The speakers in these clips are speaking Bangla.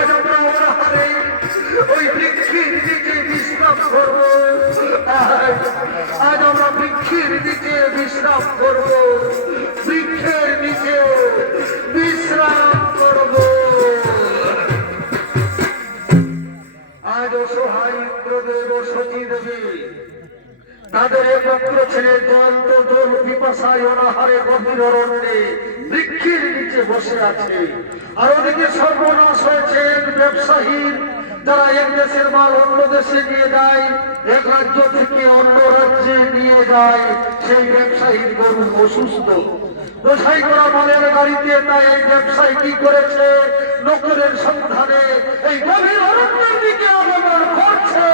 আজ আমরা ওই বৃক্ষের দিকে বিশ্রাম করব। আজ আমরা বৃক্ষের দিকে বিশ্রাম করব। বৃক্ষের নিচে বিশ্রাম করব। আজ অসহায় ইন্দ্রদেব ও সতী দেবী তাদের একমাত্র ছেলে জল তো জল পিপাসায় অনাহারে গভীর অরণ্যে বৃক্ষের নিচে বসে আছে। আর ওদিকে সর্বনাশ হয়েছে ব্যবসায়ীর যারা এক দেশের মাল অন্য দেশে নিয়ে যায়, এক রাজ্য থেকে অন্য রাজ্যে নিয়ে যায়। সেই ব্যবসায়ীর গরু অসুস্থ। বোঝাই করা মালের গাড়িতে তাই এই ব্যবসায়ী কি করেছে? নকরের সন্ধানে এই গভীর অরণ্যের দিকে আগমন করছে।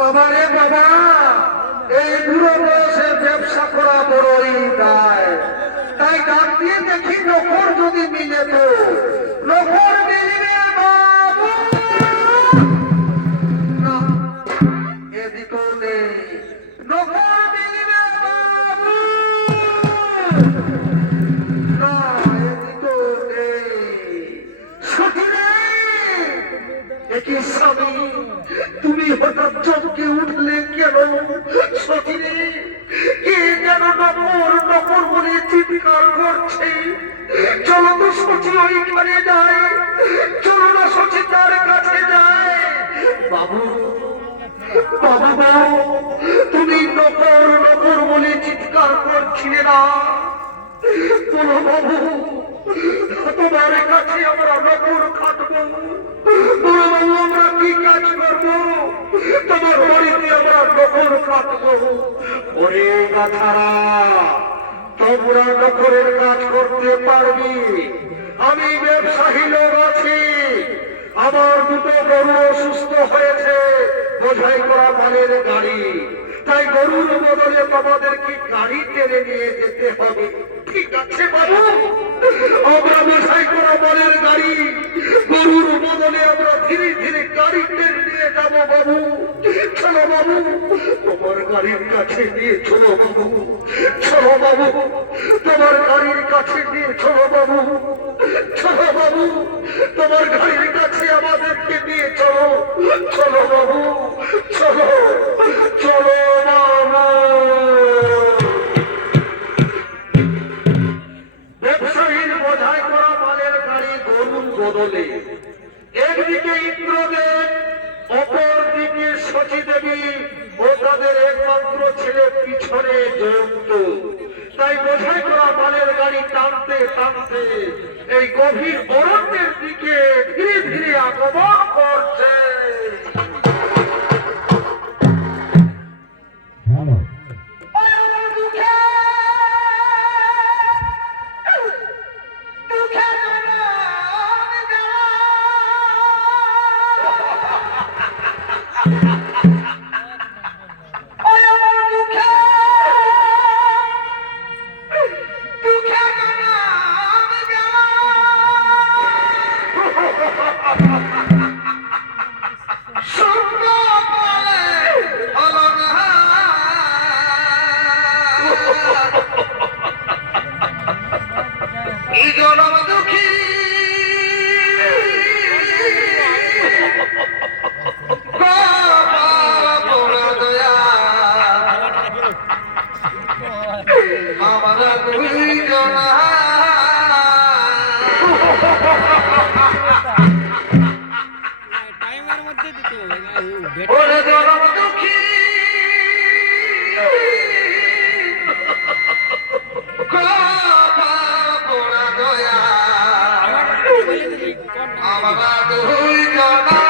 বাবা বাবা, এই বুড়ো বয়সে ব্যবসা করা বড়ই দায়। তাই ডাক দিয়ে দেখি নকর যদি মিলে তো। নকর মিলবে বাবু। না এদিকেও হঠাৎ চমকে উঠলে কেন? কে যেন নকর নকর বলে চিৎকার করছে? চলো তো সচি ওইখানে যায়, চলো না সচি তার কাছে যায়। বাবু বাবু, তুমি নকর নকর বলে চিৎকার করছিলে না? বলো বাবু তোমার কাছে আমরা নকর খাটবো। আমরা কি কাজ করব? তোমার বাড়িতে আমরা নকর খাটবো। ওরে তোমরা নকরের কাজ করতে পারবি। আমি ব্যবসায়ী লোক আছি। আমার দুটো গরু অসুস্থ হয়েছে। বোঝাই করা মালের গাড়ি। তাই গরুর বদলে তোমাদেরকে গাড়ি টেনে নিয়ে যেতে হবে। ঠিক আছে, বাবু? আমরা করা মালের গাড়ি, গরুর বদলে আমরা ধীরে ধীরে গাড়ি টেনে নিয়ে যাব, বাবু। চলো, বাবু। তোমার গাড়ির কাছে নিয়ে চলো, বাবু। চলো, বাবু। তোমার গাড়ির কাছে নিয়ে চলো, বাবু। চলো, বাবু। তোমার গাড়ির কাছে আমাদেরকে নিয়ে চলো। চলো, বাবু। চলো। চলো। তাদের একমাত্র ছেলে পিছনে দৌড়ত। তাই বোঝাই করা মালের গাড়ি টানতে টানতে এই গভীর অরণ্যের দিকে ধীরে ধীরে আগমন করছে। আমার দুই জনা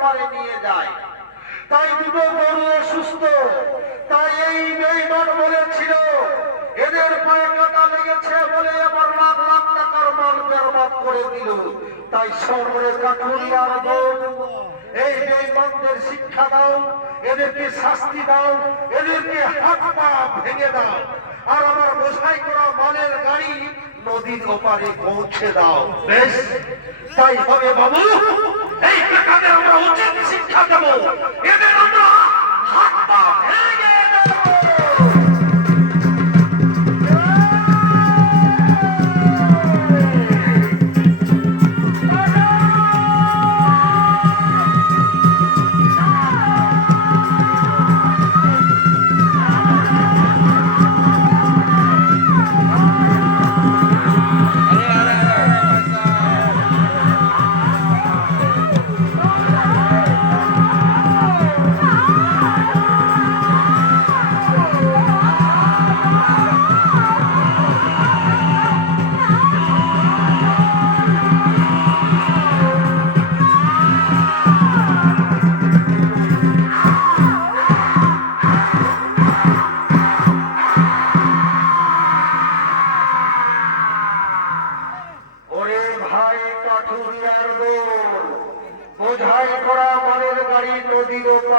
পারে নিয়ে যায়। তাই দুটো গরু অসুস্থ তাই এই বেইমান বলেছিল, এদের পায়ে কাটা লেগেছে বলে আমার লাখ লাখ টাকার মাল বেরবাদ করে দিল। তাই শহরে কাঠুরিয়ার এই বেইমানদের শিক্ষা দাও, এদেরকে শাস্তি দাও, এদেরকে হাত পা ভেঙে দাও, আর আমার বোঝাই করা মালের গাড়ি নদীর ওপারে পৌঁছে দাও। বেশ, তাই হবে বাবু। এই টাকাতে আমরা উচিত শিক্ষা দেব। এদের আমরা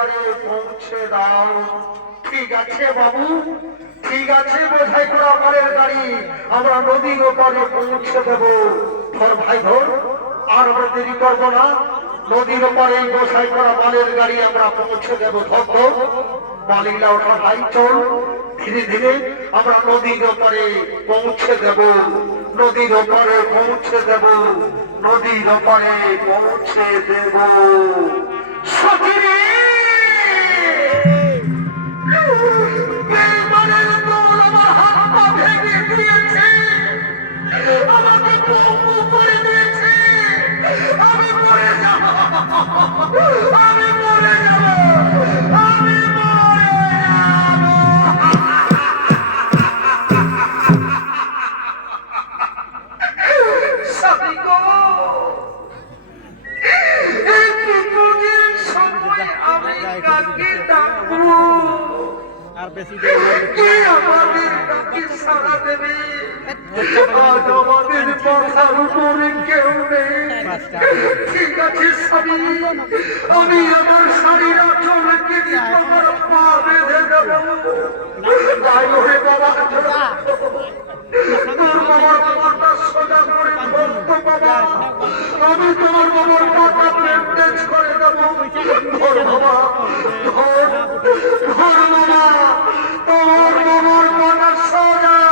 নদীর পৌঁছে দাও। ঠিক আছে বাবু, ঠিক আছে, বোঝাই করা মারের গাড়ি আমরা নদীর ওপারে পৌঁছে দেব। ধর ভাই ধর, আর আমরা দেরি করব না। নদীর ওপারে বোঝাই করা মালের গাড়ি আমরা পৌঁছে দেব। ধর ধর মালিকরা ওঠা ভাই, চল। ধীরে ধীরে আমরা নদীর ওপারে পৌঁছে দেব। নদীর ওপারে পৌঁছে দেব। নদীর ওপারে পৌঁছে দেব। সখিরে Ah! আমি আমার শাড়ির পা বেঁধে দেব তোর বাবার মাথা সোজা করে বাবা আমি তোমার বাবার মাথা ব্যান্ডেজ করে দেব ধর বাবা তোমার বাবার মাথা সোজা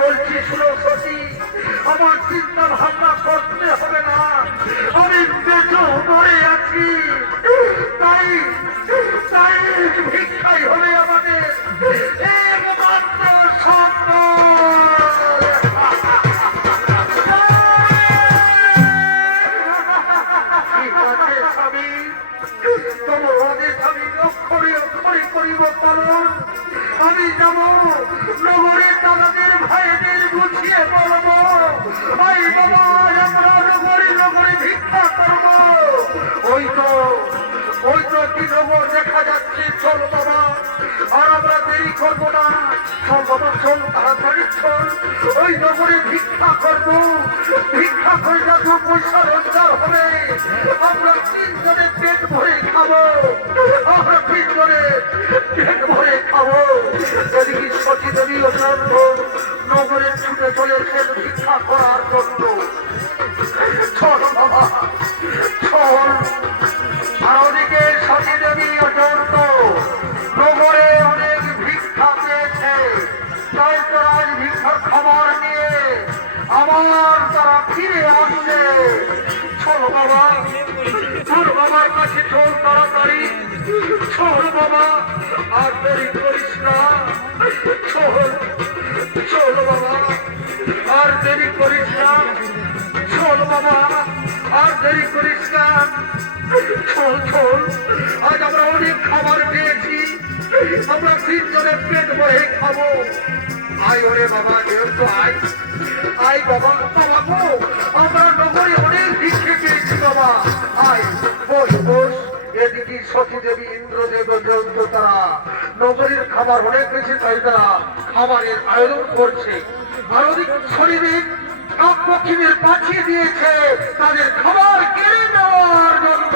বলছি শুনো সতী আমার চিন্তা ভাবনা করতে অভিনব দেখা যাচ্ছে চলমান আর আমরা দেরি করব না। সর্বদর্শন তারা ওই নগরে ভিক্ষা করব। ভিক্ষা করে যা পয়সা রোজগার হবে, আমরা তিনজনে পেট ভরে খাব। আমরা তিনজনে পেট ভরে খাব। এদিকে নগরে ছুটে চলেছেন ভিক্ষা করার জন্য। চল বাবা, চল। বাবার কাছে চল তাড়াতাড়ি। চল বাবা, আর দেরি করিস না। চল চল বাবা, আর দেরি করিস না। চল বাবা, আর দেরি করিস না। চল চল আজ আমরা অনেক খাবার পেয়েছি আমরা তিনজনে পেট ভরে খাব। আয় ওরে বাবা, যেহেতু আয় আয় বাবা বাবা গো, আমরা নগরে অনেক ভিক্ষে পেয়েছি বাবা। এদিকে সতী দেবী, ইন্দ্রদেব তারা নগরীর খাবার অনেক বেশি, তাই খাবারের আয়োজন করছে। আর ওদিক শরীরের সব পাঠিয়ে দিয়েছে, তাদের খাবার কেড়ে নেওয়ার জন্য।